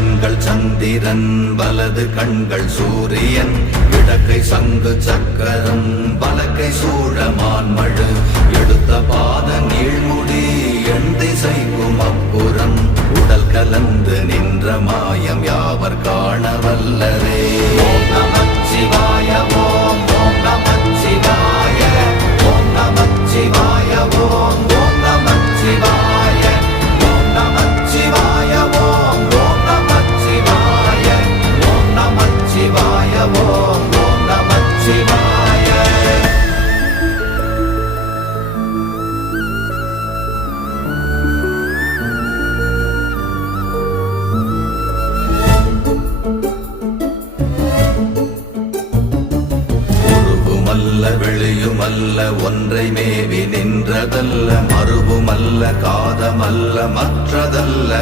கண்கள் சந்திரன் வலது கண்கள் சூரியன் இடக்கை சங்கு சக்கரம் வலக்கை சூழமான் மழு எடுத்த பாத நீழ்முடி எண் திசைக்கும் அப்புறம் உடல் கலந்து நின்ற மாயம் யாவர் காண வல்லரே. ஓம் நமச்சிவாய ஓம் ஓம் நமச்சிவாய ஓம் நமச்சிவாய ஓம் ஓம் நமச்சிவாய ஓம் நமச்சிவாய ஓம் ஓம் நமச்சிவாய ஓம் நமச்சிவாய ஓம் ஓம் நமச்சிவாய. உருவுமல்ல வெளியுமல்ல ஒன்றை மேவி நின்றதல்ல மறுவுமல்ல காதமல்ல மற்றதல்ல